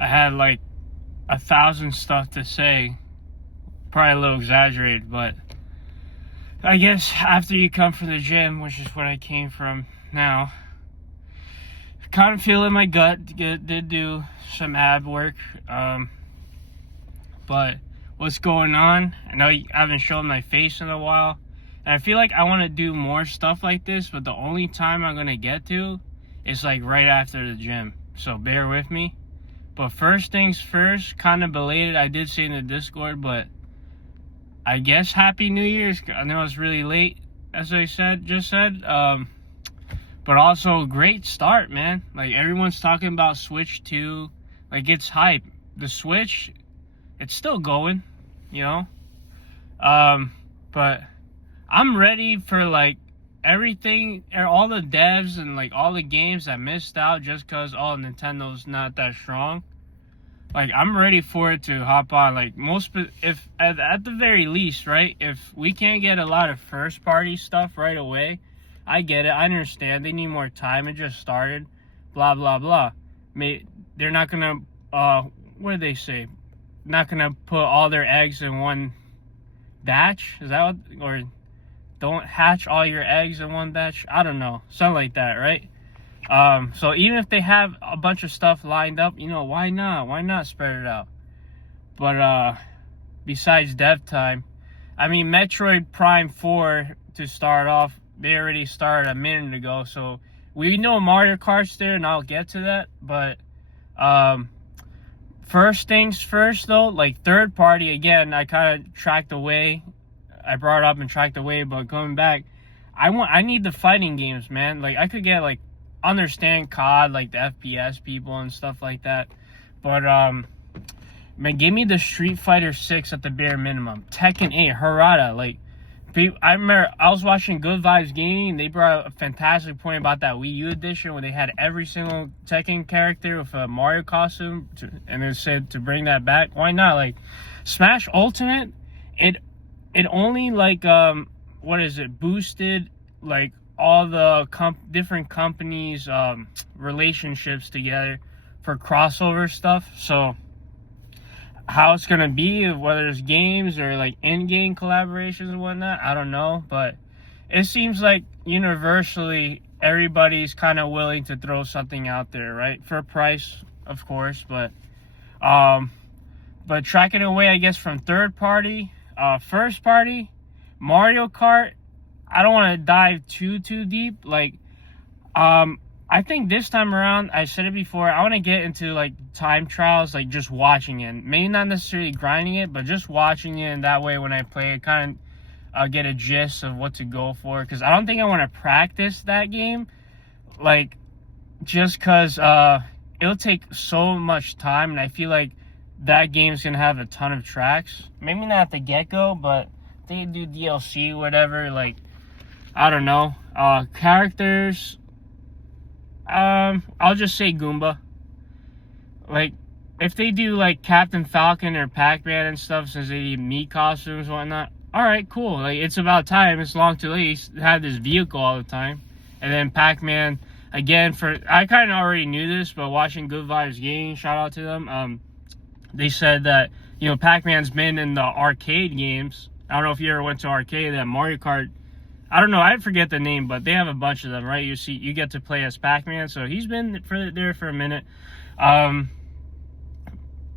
I had like 1,000 stuff to say. Probably a little exaggerated, but I guess after you come from the gym, which is what I came from now, kind of feel in my gut. Did do some ab work, but what's going on? I know I haven't shown my face in a while, and I feel like I want to do more stuff like this, but the only time I'm gonna get to is like right after the gym. So bear with me. But first things first, kind of belated. I did say in the Discord, but I guess Happy New Year's. I know it's really late, as I just said. But also great start, man. Like everyone's talking about Switch 2. Like it's hype. The Switch, it's still going, you know. But I'm ready for like everything, all the devs and like all the games that missed out just because Nintendo's not that strong. Like I'm ready for it to hop on. Like if at the very least, right? If we can't get a lot of first party stuff right away, I get it. I understand they need more time. It just started, blah blah blah. They're not gonna what do they say? Not gonna put all their eggs in one batch. Is that what? Or don't hatch all your eggs in one batch? I don't know, something like that, right? So even if they have a bunch of stuff lined up, you know, why not? Why not spread it out? But besides dev time, I mean, Metroid Prime 4 to start off, they already started a minute ago, so we know Mario Kart's there, and I'll get to that. But first things first, though, like third party, again, I kind of tracked away. I brought up and tracked away, but going back, I need the fighting games, man. Like I could get like understand COD, like the FPS people and stuff like that, but man, give me the Street Fighter 6 at the bare minimum. Tekken 8, Harada. Like I remember I was watching Good Vibes Gaming, and they brought a fantastic point about that Wii U edition where they had every single Tekken character with a Mario costume, and they said to bring that back. Why not? Like Smash Ultimate, it only like what is it, boosted like all the different companies relationships together for crossover stuff. So how it's gonna be, whether it's games or like in-game collaborations and whatnot, I don't know, but it seems like universally everybody's kind of willing to throw something out there, right, for a price, of course. But tracking away, I guess, from third party, first party, Mario Kart, I don't want to dive too deep. Like I think this time around, I said it before, I want to get into like time trials, like just watching it. Maybe not necessarily grinding it, but just watching it, and that way when I play it, kind of get a gist of what to go for. Because I don't think I want to practice that game, like just because it'll take so much time, and I feel like that game's gonna have a ton of tracks. Maybe not at the get-go, but they do DLC, whatever. Like I don't know. Characters, I'll just say Goomba. Like, if they do like Captain Falcon or Pac-Man and stuff, since they need meat costumes and whatnot, alright, cool. Like, it's about time. It's long too late. You have this vehicle all the time. And then Pac-Man, again, I kind of already knew this, but watching Good Vibes Gaming, shout out to them, they said that, you know, Pac-Man's been in the arcade games. I don't know if you ever went to arcade, that Mario Kart, I don't know, I forget the name, but they have a bunch of them, right? You get to play as Pac-Man, so he's been there for a minute. Now,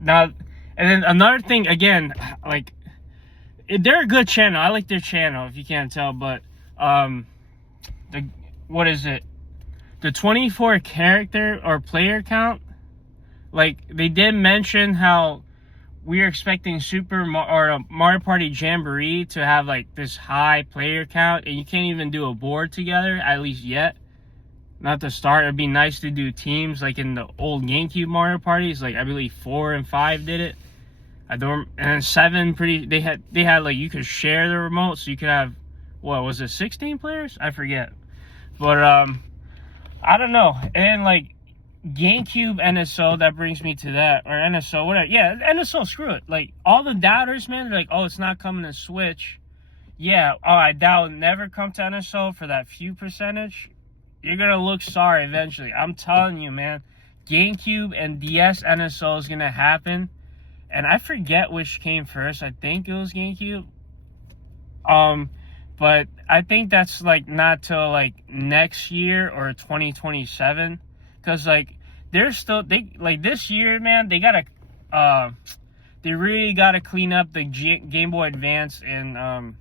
and then another thing, again, like, they're a good channel. I like their channel, if you can't tell, but, what is it? The 24 character or player count, like, they did mention how we are expecting Mario Party Jamboree to have like this high player count, and you can't even do a board together, at least yet. Not to start. It'd be nice to do teams like in the old GameCube Mario parties. Like I believe 4 and 5 did it. And then 7 they had like you could share the remote, so you could have, what was it, 16 players? I forget. But I don't know. And like GameCube NSO, that brings me to that, or NSO, whatever. Yeah, NSO, screw it. Like, all the doubters, man, they're like, oh, it's not coming to Switch. Yeah, I doubt it'll never come to NSO for that few percentage. You're gonna look sorry eventually. I'm telling you, man. GameCube and DS NSO is gonna happen, and I forget which came first. I think it was GameCube. But I think that's like not till like next year or 2027, because like this year, man, they really gotta clean up the Game Boy Advance and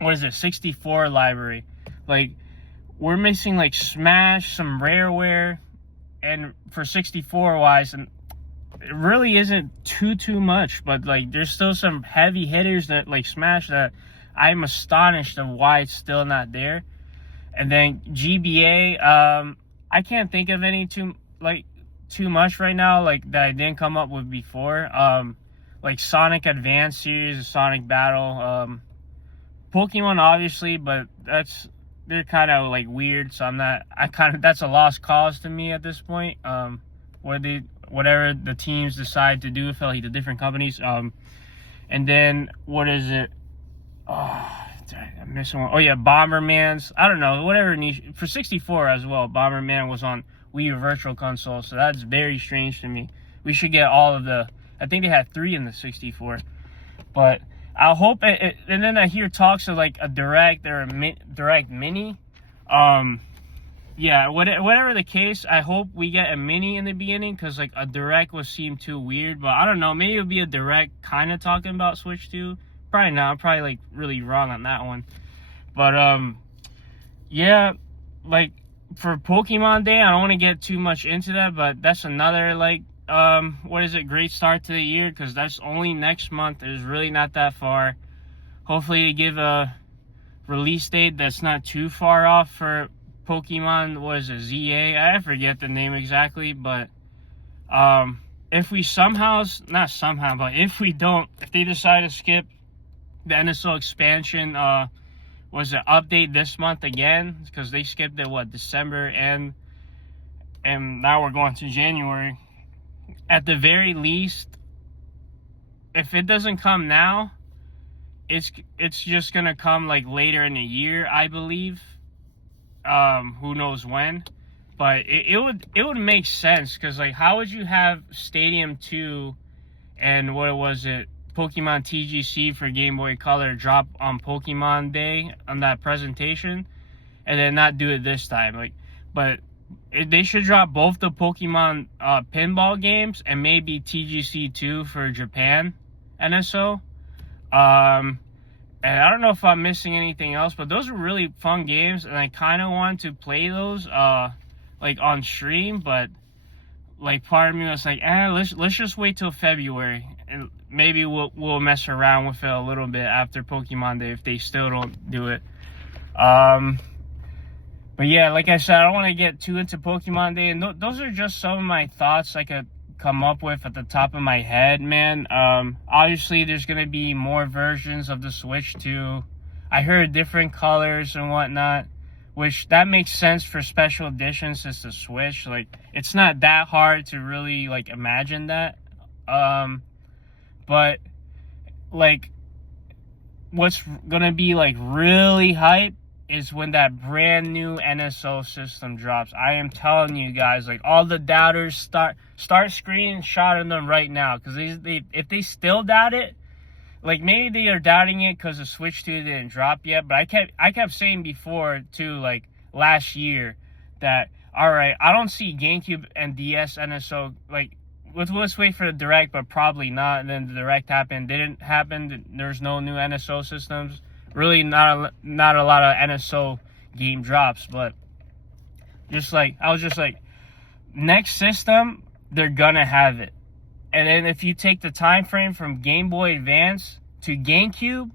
64 library. Like, we're missing like Smash, some Rareware, and for 64 wise, and it really isn't too much, but like there's still some heavy hitters that like Smash that I'm astonished of why it's still not there. And then GBA, I can't think of any too much right now, like that I didn't come up with before. Like Sonic Advance series, Sonic Battle, Pokemon obviously, but they're kind of like weird, so that's a lost cause to me at this point. Whatever the teams decide to do, affiliate the different companies. And then what is it? Oh, I'm missing one. Oh yeah, Bomberman's. I don't know, whatever niche for 64 as well. Bomberman was on Wii U Virtual Console, so that's very strange to me. We should get all of the. I think they had 3 in the 64, but I hope it. And then I hear talks of like a Direct or a Direct Mini. Yeah, whatever the case, I hope we get a Mini in the beginning, because like a Direct would seem too weird. But I don't know, maybe it'll be a Direct kind of talking about Switch 2. Probably not. I'm probably like really wrong on that one. But yeah, like for Pokemon Day, I don't want to get too much into that, but that's another like great start to the year, because that's only next month. It's really not that far. Hopefully they give a release date that's not too far off for Pokemon. What is it, ZA? I forget the name exactly, but if we if they decide to skip the NSO expansion, update this month again, because they skipped it December, and now we're going to January. At the very least, if it doesn't come now, it's just gonna come like later in the year, I believe. Who knows when, but it would make sense, because like how would you have Stadium 2 and Pokemon TGC for Game Boy Color drop on Pokemon Day on that presentation, and then not do it this time? Like, but they should drop both the Pokemon pinball games and maybe TGC 2 for Japan NSO. And I don't know if I'm missing anything else, but those are really fun games, and I kind of want to play those like on stream, but like part of me was like, let's just wait till February, and maybe we'll mess around with it a little bit after Pokemon Day if they still don't do it. But yeah, like I said, I don't want to get too into Pokemon Day, and those are just some of my thoughts I could come up with at the top of my head, man. Obviously there's gonna be more versions of the Switch 2. I heard different colors and whatnot, which that makes sense for special editions. It's the Switch, like it's not that hard to really like imagine that. But like what's gonna be like really hype is when that brand new NSO system drops. I am telling you guys, like all the doubters start screenshotting them right now, because if they still doubt it, like maybe they are doubting it because the Switch 2 didn't drop yet. But I kept saying before too, like last year, that all right, I don't see GameCube and DS NSO, like let's wait for the Direct, but probably not. And then the Direct didn't happen. There's no new NSO systems. Really not a lot of NSO game drops, but I was just like, next system, they're gonna have it. And then if you take the time frame from Game Boy Advance to GameCube,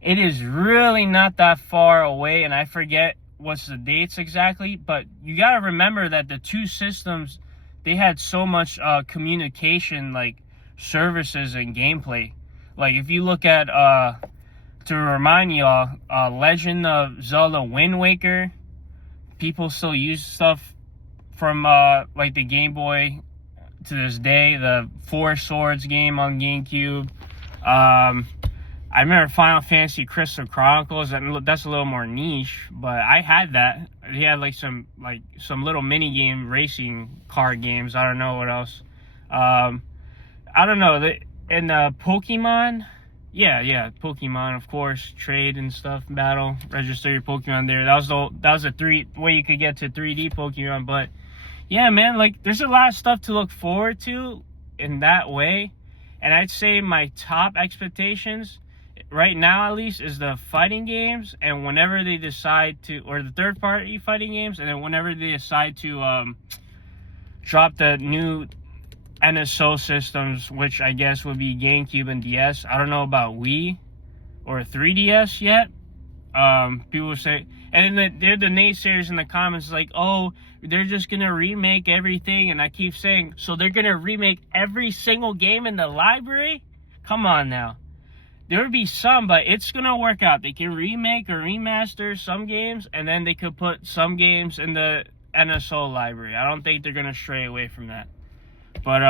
it is really not that far away, and I forget what's the dates exactly, but you gotta remember that the two systems, they had so much communication, like services and gameplay. Like if you look at to remind y'all, Legend of Zelda Wind Waker, people still use stuff from like the Game Boy to this day. The Four Swords game on GameCube. I remember Final Fantasy Crystal Chronicles. That's a little more niche, but I had that. He had like some little mini game racing car games. I don't know what else. I don't know. In Pokemon, yeah, Pokemon, of course, trade and stuff, battle, register your Pokemon there. That was a way you could get to 3D Pokemon. But yeah, man, like there's a lot of stuff to look forward to in that way. And I'd say my top expectations right now, at least, is the fighting games, and whenever they decide to, or the third party fighting games, and then whenever they decide to drop the new NSO systems, which I guess would be GameCube and DS. I don't know about Wii or 3DS yet. People say, and then they're the naysayers in the comments like, oh, they're just gonna remake everything, and I keep saying, so they're gonna remake every single game in the library? Come on now. There would be some, but it's gonna work out. They can remake or remaster some games, and then they could put some games in the NSO library. I don't think they're gonna stray away from that. But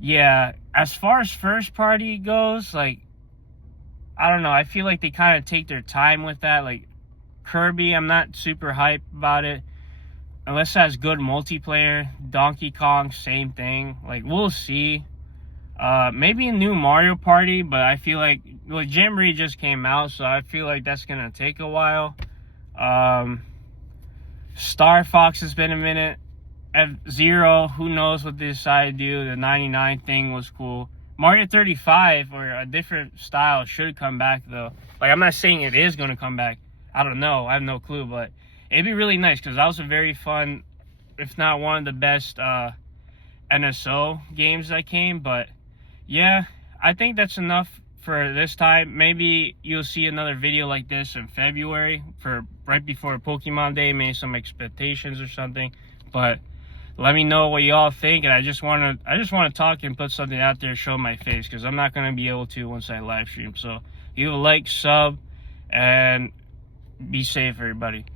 yeah, as far as first party goes, like, I don't know, I feel like they kind of take their time with that. Like Kirby, I'm not super hyped about it unless it has good multiplayer. Donkey Kong, same thing. Like, we'll see. Maybe a new Mario Party, but I feel like, well, Jamboree just came out, so I feel like that's gonna take a while. Star Fox has been a minute. F-Zero, who knows what they decide to do. The 99 thing was cool. Mario 35 or a different style should come back though. Like, I'm not saying it is gonna come back. I don't know. I have no clue, but it'd be really nice because that was a very fun, if not one of the best NSO games that came. But yeah, I think that's enough for this time. Maybe you'll see another video like this in February for right before Pokemon Day, maybe some expectations or something. But let me know what y'all think, and I just want to talk and put something out there, show my face, because I'm not going to be able to once I live stream. So, leave a like, sub, and be safe, everybody.